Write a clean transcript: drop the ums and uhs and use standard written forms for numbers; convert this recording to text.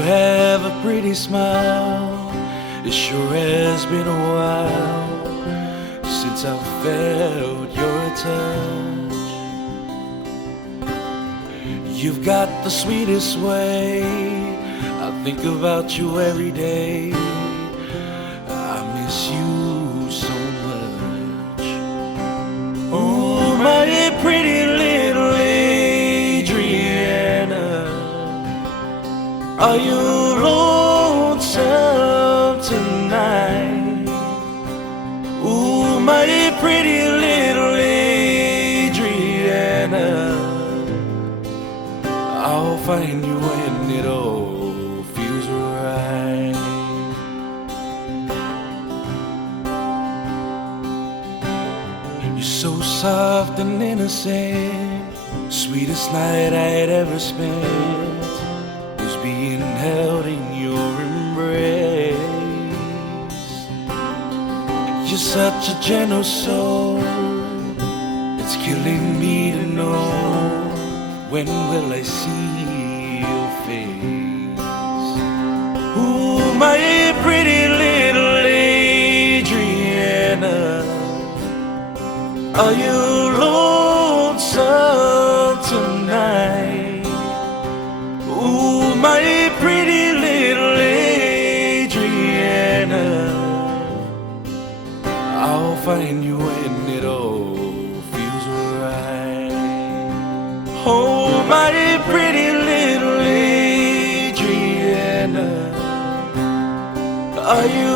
sure have a pretty smile. It sure has been a while since I felt your touch. You've got the sweetest way. I think about you every day. I miss you so much. Oh, my pretty little Adrianna, are you lonesome tonight? Ooh, my pretty little Adrianna, I'll find you when it all feels right. You're so soft and innocent. Sweetest night I had ever spent was being held in your embrace. You're such a gentle soul. It's killing me to know, when will I see your face? Ooh, my pretty little Adrianna, are you lonesome tonight? Ooh, my pretty little Adrianna, I'll find you when it all feels right. Oh, my pretty little Adrianna, are you